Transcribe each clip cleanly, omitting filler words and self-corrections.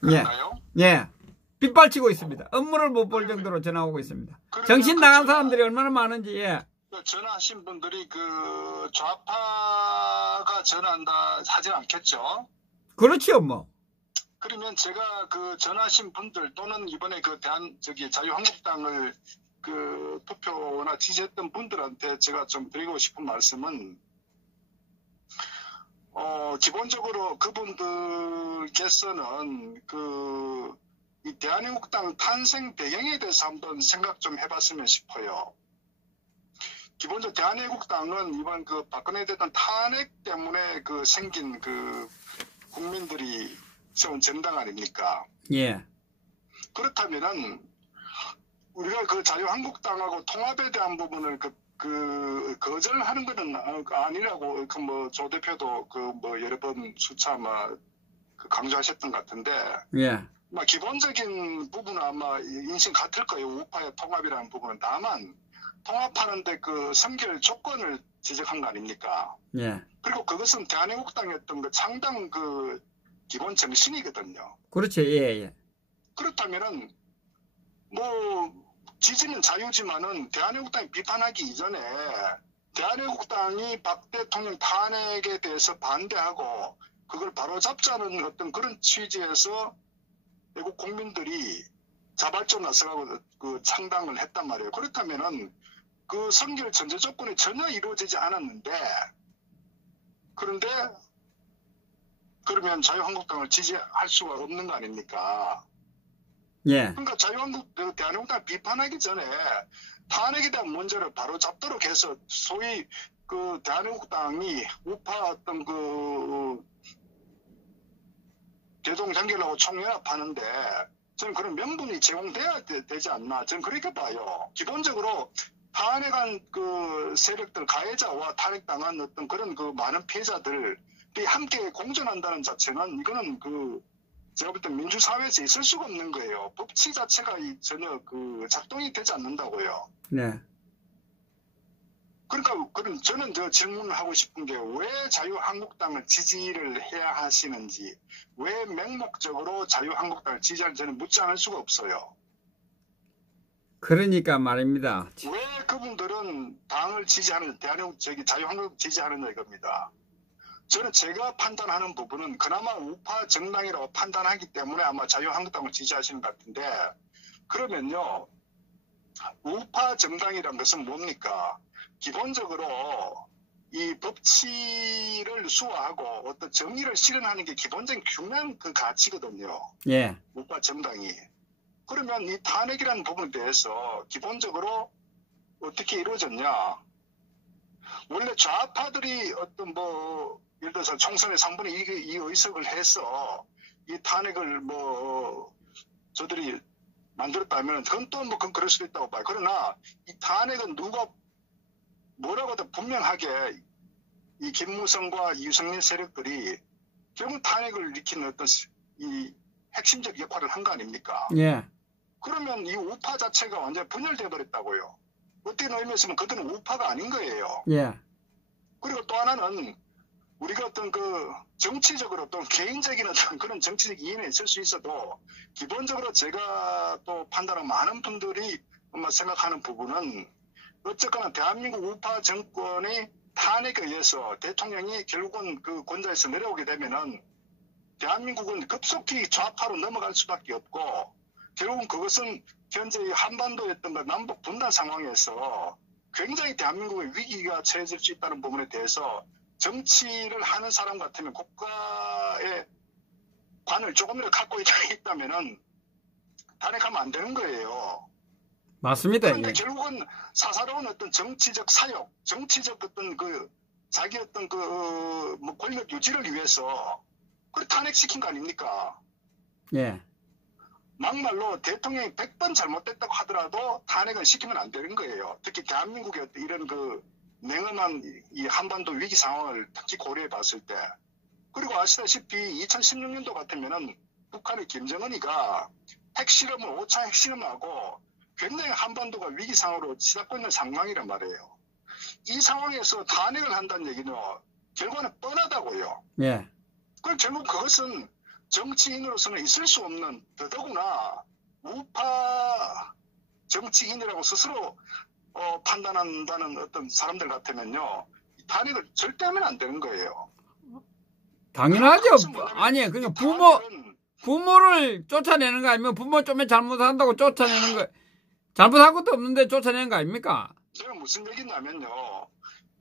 그런가요? 예. 빗발치고 있습니다. 업무를 못 볼 정도로 전화 오고 있습니다. 정신 나간 사람들이 얼마나 많은지, 예. 전화하신 분들이 그 좌파가 전화한다 하진 않겠죠? 그렇지요, 뭐. 그러면 제가 그 전화하신 분들 또는 이번에 그 자유한국당을 그 투표나 지지했던 분들한테 제가 좀 드리고 싶은 말씀은, 기본적으로 그분들께서는 이 대한민국당 탄생 배경에 대해서 한번 생각 좀 해봤으면 싶어요. 기본적으로 대한민국당은 이번 그 박근혜 대통령 탄핵 때문에 생긴 국민들이 세운 정당 아닙니까? 예. 그렇다면은 우리가 그 자유한국당하고 통합에 대한 부분을 거절하는 것은 아니라고 조 대표도 여러 번 수차 강조하셨던 것 같은데. 예. 기본적인 부분은 아마 인식 같을 거예요. 우파의 통합이라는 부분은. 다만 통합하는데 선결 조건을 지적한 거 아닙니까? 예. 그리고 그것은 대한민국당의 어떤 창당 기본 정신이거든요. 그렇죠. 예, 예. 그렇다면은 지지는 자유지만은 대한민국당이 비판하기 이전에 대한민국당이 박 대통령 탄핵에 대해서 반대하고 그걸 바로잡자는 어떤 그런 취지에서 외국 국민들이 자발적으로 나서가고 창당을 했단 말이에요. 그렇다면은 선결 전제 조건이 전혀 이루어지지 않았는데, 그런데 그러면 자유한국당을 지지할 수가 없는 거 아닙니까? 예. 그러니까 대한민국당 비판하기 전에 탄핵에 대한 문제를 바로 잡도록 해서 소위 대한민국당이 우파 어떤 대동단결하고 총연합하는데 저는 그런 명분이 제공돼야 되지 않나, 저는 그렇게 봐요. 기본적으로 탄핵한 세력들, 가해자와 탄핵당한 어떤 그런 많은 피해자들이 함께 공존한다는 자체는 이거는 제가 볼 때 민주사회에서 있을 수가 없는 거예요. 법치 자체가 전혀 작동이 되지 않는다고요. 네. 그러니까 저는 질문을 하고 싶은 게 왜 자유한국당을 지지를 해야 하시는지, 왜 맹목적으로 자유한국당을 지지하는지 저는 묻지 않을 수가 없어요. 그러니까 말입니다. 왜 그분들은 당을 지지하는, 자유한국당을 지지하느냐 이겁니다. 저는 제가 판단하는 부분은 그나마 우파 정당이라고 판단하기 때문에 아마 자유한국당을 지지하시는 것 같은데, 그러면요, 우파 정당이란 것은 뭡니까? 기본적으로 이 법치를 수호하고 어떤 정의를 실현하는 게 기본적인 중요한 가치거든요. 예. 우파 정당이. 그러면 이 탄핵이라는 부분에 대해서 기본적으로 어떻게 이루어졌냐? 원래 좌파들이 어떤 예를 들어서 총선의 3분의 2 의석을 해서 이 탄핵을 저들이 만들었다면 그건 또 그건 그럴 수도 있다고 봐요. 그러나 이 탄핵은 누가 뭐라고도 분명하게 이 김무성과 이유성민 세력들이 결국 탄핵을 일으키는 어떤 이 핵심적 역할을 한 거 아닙니까? 예. 그러면 이 우파 자체가 완전 분열돼 버렸다고요. 어떤 의미에서는 그들은 우파가 아닌 거예요. 예. 그리고 또 하나는 우리가 어떤 정치적으로 또 개인적인 어떤 그런 정치적 이인이 있을 수 있어도 기본적으로 제가 또 판단하는 많은 분들이 생각하는 부분은 어쨌거나 대한민국 우파 정권의 탄핵에 의해서 대통령이 결국은 권좌에서 내려오게 되면은 대한민국은 급속히 좌파로 넘어갈 수밖에 없고, 결국은 그것은 현재 한반도였던 남북 분단 상황에서 굉장히 대한민국의 위기가 처해질 수 있다는 부분에 대해서 정치를 하는 사람 같으면 국가의 관을 조금이라도 갖고 있다면은 탄핵하면 안 되는 거예요. 맞습니다. 그런데 예. 결국은 사사로운 어떤 정치적 사욕, 정치적 어떤 자기 어떤 권력 유지를 위해서 탄핵시킨 거 아닙니까? 예. 막말로 대통령이 100번 잘못됐다고 하더라도 탄핵은 시키면 안 되는 거예요. 특히 대한민국의 이런 냉엄한 이 한반도 위기 상황을 특히 고려해 봤을 때. 그리고 아시다시피 2016년도 같으면은 북한의 김정은이가 핵실험을 5차 핵실험하고 굉장히 한반도가 위기 상황으로 치닫고 있는 상황이란 말이에요. 이 상황에서 탄핵을 한다는 얘기는 결과는 뻔하다고요. 예. 그럼 결국 그것은 정치인으로서는 있을 수 없는, 더더구나 우파 정치인이라고 스스로 판단한다는 어떤 사람들 같으면요, 탄핵을 절대 하면 안 되는 거예요. 당연하죠. 아니, 그러니까 부모를 쫓아내는 거 아니면 부모 좀 잘못한다고 쫓아내는 거, 잘못한 것도 없는데 쫓아내는 거 아닙니까? 제가 무슨 얘기냐면요,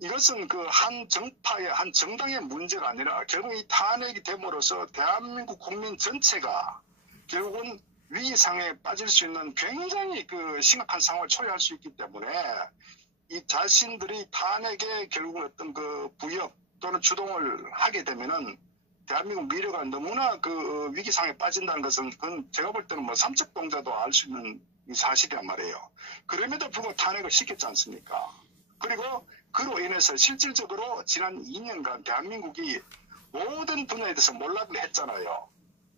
이것은 그 한 정파의 한 정당의 문제가 아니라 결국 이 탄핵이 됨으로써 대한민국 국민 전체가 결국은 위기상에 빠질 수 있는 굉장히 그 심각한 상황을 초래할 수 있기 때문에 이 자신들이 탄핵에 결국 어떤 그 부역 또는 주동을 하게 되면은 대한민국 미래가 너무나 그 위기상에 빠진다는 것은 그건 제가 볼 때는 뭐 삼척동자도 알 수 있는 사실이란 말이에요. 그럼에도 불구하고 탄핵을 시켰지 않습니까? 그리고 그로 인해서 실질적으로 지난 2년간 대한민국이 모든 분야에 대해서 몰락을 했잖아요.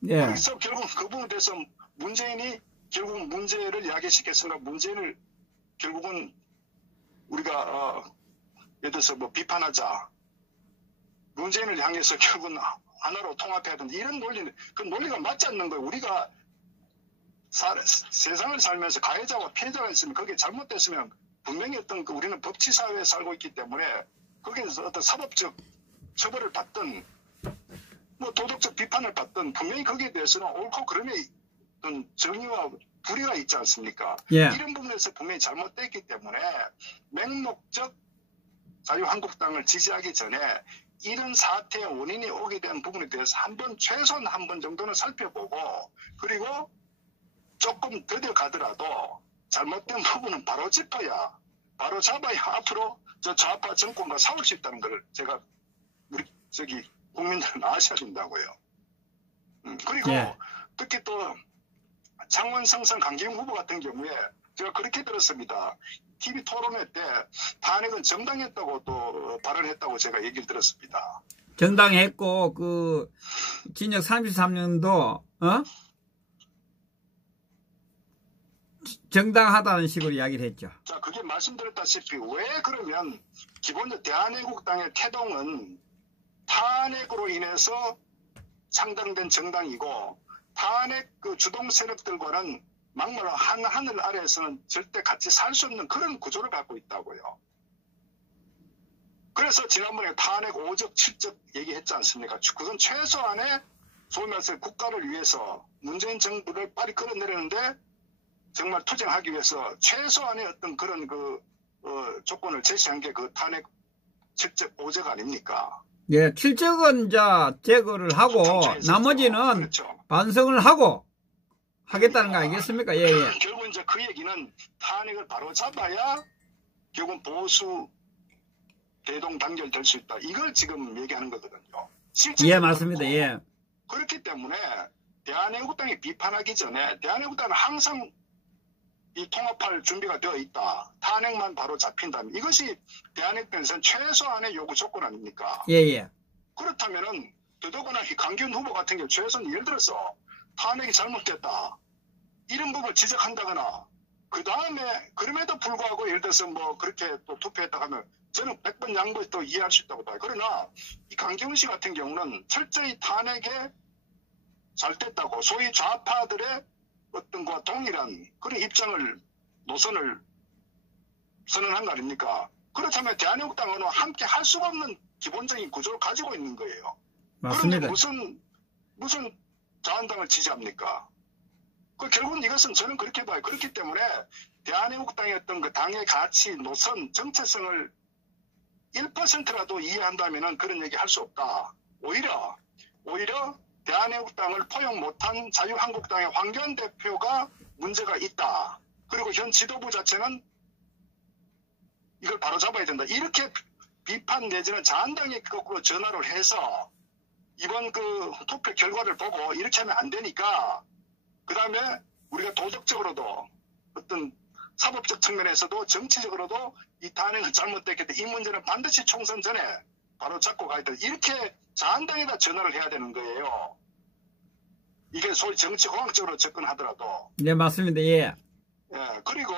예. 그래서 결국 그 부분에 대해서 문재인이 결국 문제를 야기시켰으니까 문재인을 결국은 우리가 예를 들어서 뭐 비판하자, 문재인을 향해서 결국은 하나로 통합해야 된다, 이런 논리는 그 논리가 맞지 않는 거예요. 우리가 세상을 살면서 가해자와 피해자가 있으면 그게 잘못됐으면 분명히 어떤 우리는 법치사회에 살고 있기 때문에 거기에서 어떤 사법적 처벌을 받든 뭐 도덕적 비판을 받든 분명히 거기에 대해서는 옳고 그름의 어떤 정의와 불의가 있지 않습니까? 예. 이런 부분에서 분명히 잘못됐기 때문에 맹목적 자유한국당을 지지하기 전에 이런 사태의 원인이 오게 된 부분에 대해서 최소한 한 번 정도는 살펴보고, 그리고 조금 더뎌가더라도 잘못된 부분은 바로 잡아야 앞으로 저 좌파 정권과 싸울 수 있다는 걸 제가 우리 국민들은 아셔야 된다고요. 그리고 예. 특히 또 창원 성산 강기영 후보 같은 경우에 제가 그렇게 들었습니다. TV 토론회 때 탄핵은 정당했다고 또 발언했다고 제가 얘기를 들었습니다. 정당했고 그 징역 33년도 정당하다는 식으로 이야기를 했죠. 자, 그게 말씀드렸다시피 왜 그러면 기본적으로 대한애국당의 태동은 탄핵으로 인해서 창당된 정당이고 탄핵 그 주동 세력들과는 막말로 한 하늘 아래에서는 절대 같이 살 수 없는 그런 구조를 갖고 있다고요. 그래서 지난번에 탄핵 5적 7적 얘기했지 않습니까? 그건 최소한의 소위 말해서 국가를 위해서 문재인 정부를 빨리 끌어내리는데 정말 투쟁하기 위해서 최소한의 어떤 그런 조건을 제시한 게 그 탄핵 7적 5적 아닙니까? 예, 7적은 제거를 하고 나머지는 그렇죠. 반성을 하고 하겠다는 거 아니겠습니까? 예, 예. 결국 이제 그 얘기는 탄핵을 바로 잡아야 결국 보수 대동 단결될 수 있다. 이걸 지금 얘기하는 거거든요. 예, 맞습니다. 예. 그렇기 때문에 대한애국당이 비판하기 전에 대한애국당은 항상 이 통합할 준비가 되어 있다. 탄핵만 바로 잡힌다면 이것이 대한애국당에서는 최소한의 요구 조건 아닙니까? 예, 예. 그렇다면은 더더구나 강기훈 후보 같은 경우 최소한 예를 들어서 탄핵이 잘못됐다, 이런 부분을 지적한다거나 그 다음에 그럼에도 불구하고 예를 들어서 뭐 그렇게 또 투표했다 하면 저는 100번 양보해 또 이해할 수 있다고 봐요. 그러나 이 강기훈 씨 같은 경우는 철저히 탄핵에 잘 됐다고 소위 좌파들의 어떤 것과 동일한 그런 노선을 선언한 거 아닙니까? 그렇다면 대한애국당은 함께 할 수가 없는 기본적인 구조를 가지고 있는 거예요. 맞습니다. 그런데 무슨 자한당을 지지합니까? 결국은 이것은 저는 그렇게 봐요. 그렇기 때문에 대한애국당의 어떤 그 당의 가치, 노선, 정체성을 1%라도 이해한다면은 그런 얘기 할 수 없다. 오히려 대한애국당을 포용 못한 자유한국당의 황교안 대표가 문제가 있다. 그리고 현 지도부 자체는 이걸 바로 잡아야 된다. 이렇게 비판 내지는 자한당에 거꾸로 전화를 해서 이번 그 투표 결과를 보고 이렇게 하면 안 되니까 그 다음에 우리가 도덕적으로도 어떤 사법적 측면에서도 정치적으로도 이 탄핵은 잘못됐기 때문에 이 문제는 반드시 총선 전에 바로 잡고 가야 된다. 이렇게 자한당에다 전화를 해야 되는 거예요. 이게 소위 정치공학적으로 접근하더라도. 네, 맞습니다. 예. 예, 그리고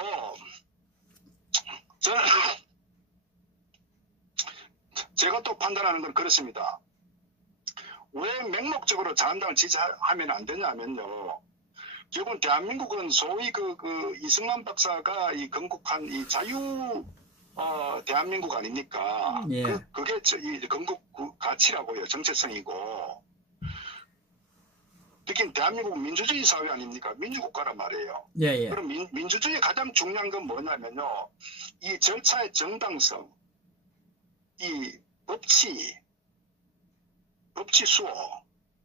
저는 제가 또 판단하는 건 그렇습니다. 왜 맹목적으로 자한당을 지지하면 안 되냐면요. 결국은 대한민국은 소위 이승만 박사가 이 건국한 이 자유 대한민국 아닙니까? 예. 그게 이 건국 가치라고요. 정체성이고. 특히 대한민국은 민주주의 사회 아닙니까? 민주국가란 말이에요. 예. 그럼 민주주의의 가장 중요한 건 뭐냐면요. 이 절차의 정당성, 이 법치 수호,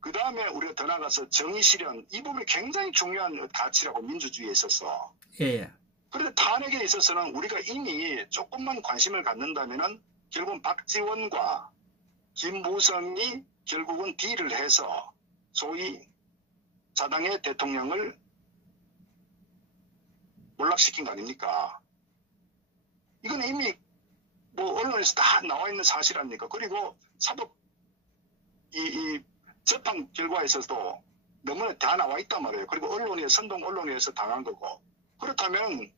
그 다음에 우리가 더 나가서 정의 실현, 이 부분이 굉장히 중요한 가치라고 민주주의에 있어서. 예. 그런데 탄핵에 있어서는 우리가 이미 조금만 관심을 갖는다면은 결국은 박지원과 김무성이 결국은 딜을 해서 소위 자당의 대통령을 몰락시킨 거 아닙니까? 이건 이미 뭐 언론에서 다 나와 있는 사실 아닙니까? 그리고 사법 이 재판 결과에서도 너무나 다 나와 있단 말이에요. 그리고 선동 언론에서 당한 거고. 그렇다면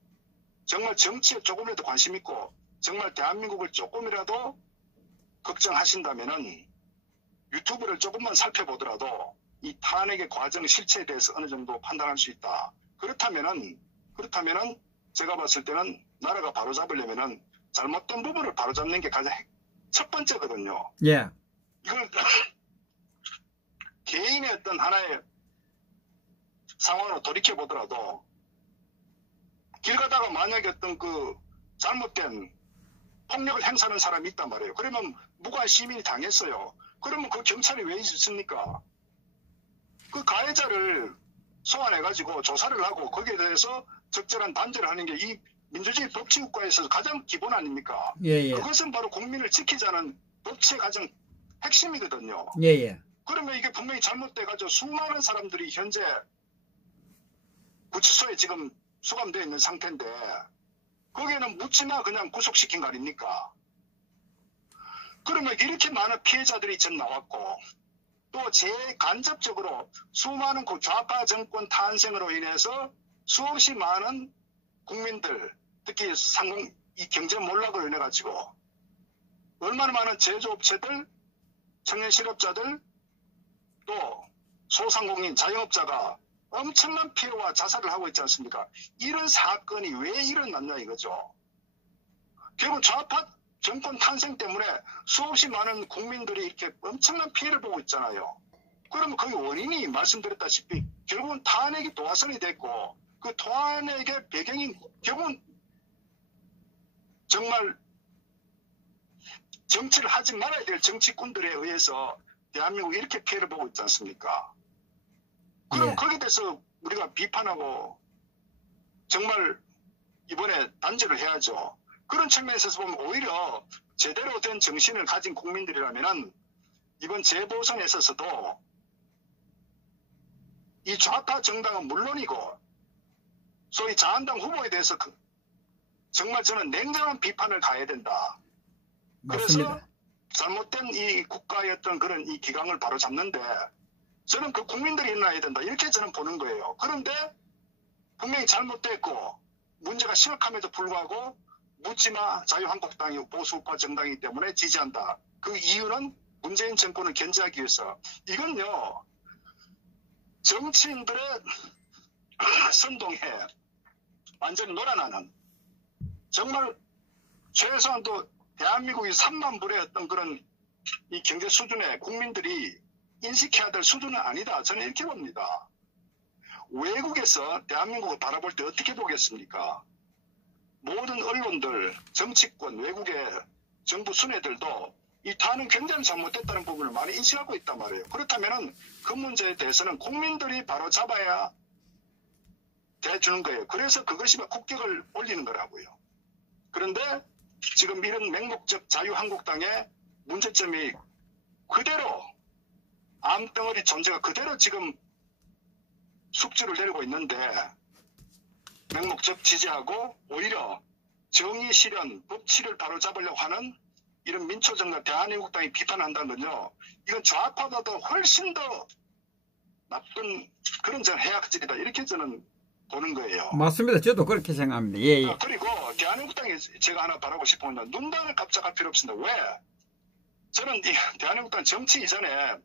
정말 정치에 조금이라도 관심 있고 정말 대한민국을 조금이라도 걱정하신다면은 유튜브를 조금만 살펴보더라도 이 탄핵의 과정 실체에 대해서 어느 정도 판단할 수 있다. 그렇다면은 제가 봤을 때는 나라가 바로잡으려면은 잘못된 부분을 바로잡는 게 가장 첫 번째거든요. 예. 이걸 개인의 어떤 하나의 상황으로 돌이켜 보더라도 길 가다가 만약에 어떤 잘못된 폭력을 행사하는 사람이 있단 말이에요. 그러면 무고한 시민이 당했어요. 그러면 그 경찰이 왜 있습니까? 그 가해자를 소환해가지고 조사를 하고 거기에 대해서 적절한 단죄를 하는 게 이 민주주의 법치국가에서 가장 기본 아닙니까? 예. 그것은 바로 국민을 지키자는 법치의 가장 핵심이거든요. 예. 그러면 이게 분명히 잘못돼가지고 수많은 사람들이 현재 구치소에 지금 수감되어 있는 상태인데 거기에는 묻지마 그냥 구속시킨 거 아닙니까? 그러면 이렇게 많은 피해자들이 지금 나왔고 또 제간접적으로 수많은 좌파 정권 탄생으로 인해서 수없이 많은 국민들 특히 이 경제 몰락을 인해 가지고 얼마나 많은 제조업체들, 청년 실업자들 또 소상공인, 자영업자가 엄청난 피해와 자살을 하고 있지 않습니까? 이런 사건이 왜 일어났냐 이거죠. 결국 좌파 정권 탄생 때문에 수없이 많은 국민들이 이렇게 엄청난 피해를 보고 있잖아요. 그러면 그 원인이 말씀드렸다시피 결국은 탄핵이 도화선이 됐고 그 탄핵의 배경이 결국은 정말 정치를 하지 말아야 될 정치꾼들에 의해서 대한민국이 이렇게 피해를 보고 있지 않습니까? 그럼 거기에 대해서 우리가 비판하고 정말 이번에 단죄를 해야죠. 그런 측면에서 보면 오히려 제대로 된 정신을 가진 국민들이라면 이번 재보선에 있어서도 이 좌파 정당은 물론이고 소위 자한당 후보에 대해서 정말 저는 냉정한 비판을 가해야 된다. 맞습니다. 그래서 잘못된 이 국가의 어떤 그런 이 기강을 바로 잡는데 저는 그 국민들이 일어나야 된다. 이렇게 저는 보는 거예요. 그런데 분명히 잘못됐고 문제가 심각함에도 불구하고 묻지마 자유한국당이 보수우파 정당이기 때문에 지지한다. 그 이유는 문재인 정권을 견제하기 위해서. 이건요. 정치인들의 선동에 완전히 놀아나는 정말 최소한도 대한민국이 3만 불의 어떤 그런 이 경제 수준의 국민들이 인식해야 될 수준은 아니다. 저는 이렇게 봅니다. 외국에서 대한민국을 바라볼 때 어떻게 보겠습니까? 모든 언론들, 정치권, 외국의 정부 순회들도 이 탄핵은 굉장히 잘못됐다는 부분을 많이 인식하고 있단 말이에요. 그렇다면 그 문제에 대해서는 국민들이 바로 잡아야 돼주는 거예요. 그래서 그것이 국격을 올리는 거라고요. 그런데 지금 이런 맹목적 자유한국당의 문제점이 그대로 암덩어리 존재가 그대로 지금 숙주를 내리고 있는데 맹목적 지지하고 오히려 정의 실현, 법치를 바로잡으려고 하는 이런 민초정당 대한민국당이 비판한다는 건요. 이건 좌파보다 훨씬 더 나쁜 그런 해악질이다. 이렇게 저는 보는 거예요. 맞습니다. 저도 그렇게 생각합니다. 예. 그리고 대한민국당에 제가 하나 바라고 싶은 건 눈단을 깜짝할 필요 없습니다. 왜? 저는 이 대한민국당 정치 이전에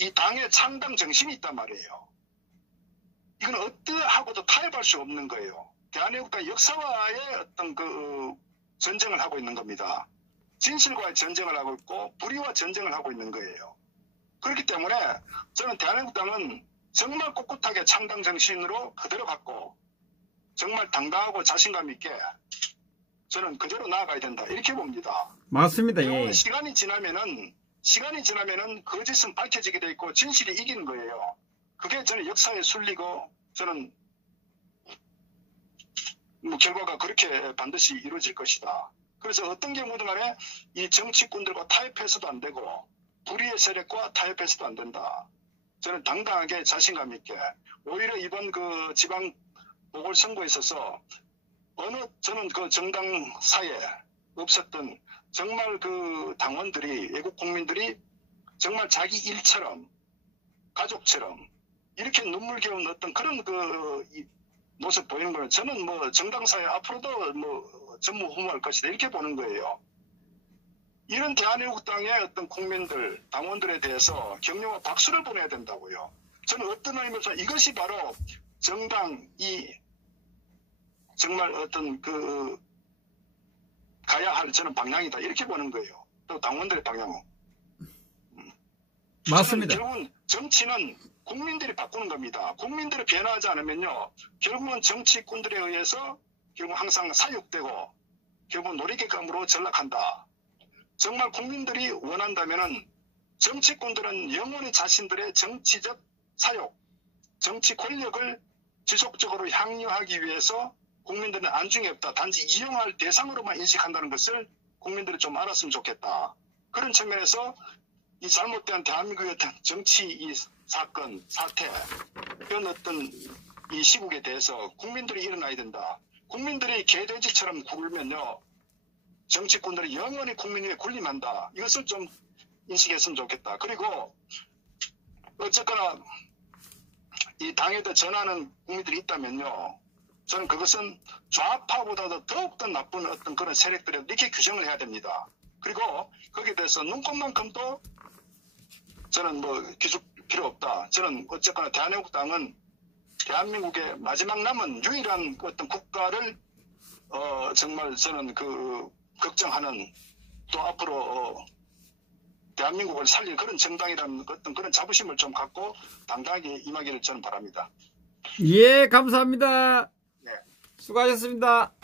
이 당의 창당 정신이 있단 말이에요. 이건 어떠하고도 타협할 수 없는 거예요. 대한민국과 역사와의 어떤 그 전쟁을 하고 있는 겁니다. 진실과의 전쟁을 하고 있고 불의와 전쟁을 하고 있는 거예요. 그렇기 때문에 저는 대한민국당은 정말 꿋꿋하게 창당 정신으로 그대로 갖고 정말 당당하고 자신감 있게 저는 그대로 나아가야 된다 이렇게 봅니다. 맞습니다. 예. 시간이 지나면은 거짓은 밝혀지게 돼 있고 진실이 이기는 거예요. 그게 저는 역사의 순리고 저는 뭐 결과가 그렇게 반드시 이루어질 것이다. 그래서 어떤 경우든 간에 이 정치꾼들과 타협해서도 안 되고 불의의 세력과 타협해서도 안 된다. 저는 당당하게 자신감 있게 오히려 이번 그 지방 보궐선거에 있어서 저는 그 정당사에 없었던 정말 그 당원들이 애국 국민들이 정말 자기 일처럼 가족처럼 이렇게 눈물겨운 어떤 그런 그 모습 보이는 거는 저는 뭐 정당사에 앞으로도 뭐 전무후무할 것이다 이렇게 보는 거예요. 이런 대한민국당의 어떤 국민들, 당원들에 대해서 격려와 박수를 보내야 된다고요. 저는 어떤 의미에서 이것이 바로 정당이 정말 어떤 그 가야 할 저는 방향이다 이렇게 보는 거예요. 또 당원들의 방향은. 맞습니다. 결국은 정치는 국민들이 바꾸는 겁니다. 국민들이 변화하지 않으면요. 결국은 정치꾼들에 의해서 결국 항상 사육되고 결국 놀이개감으로 전락한다. 정말 국민들이 원한다면은 정치꾼들은 영원히 자신들의 정치적 사욕, 정치 권력을 지속적으로 향유하기 위해서 국민들은 안중에 없다. 단지 이용할 대상으로만 인식한다는 것을 국민들이 좀 알았으면 좋겠다. 그런 측면에서 이 잘못된 대한민국의 정치 이 사건, 사태, 이런 어떤 이 시국에 대해서 국민들이 일어나야 된다. 국민들이 개돼지처럼 굴면요. 정치꾼들이 영원히 국민에게 군림한다. 이것을 좀 인식했으면 좋겠다. 그리고 어쨌거나 이 당에도 전하는 국민들이 있다면요. 저는 그것은 좌파보다도 더욱더 나쁜 어떤 그런 세력들에 이렇게 규정을 해야 됩니다. 그리고 거기에 대해서 눈꼽만큼도 저는 뭐 기죽 필요 없다. 저는 어쨌거나 대한민국당은 대한민국의 마지막 남은 유일한 어떤 국가를 정말 저는 그 걱정하는 또 앞으로 대한민국을 살릴 그런 정당이라는 어떤 그런 자부심을 좀 갖고 당당하게 임하기를 저는 바랍니다. 예, 감사합니다. 네. 수고하셨습니다.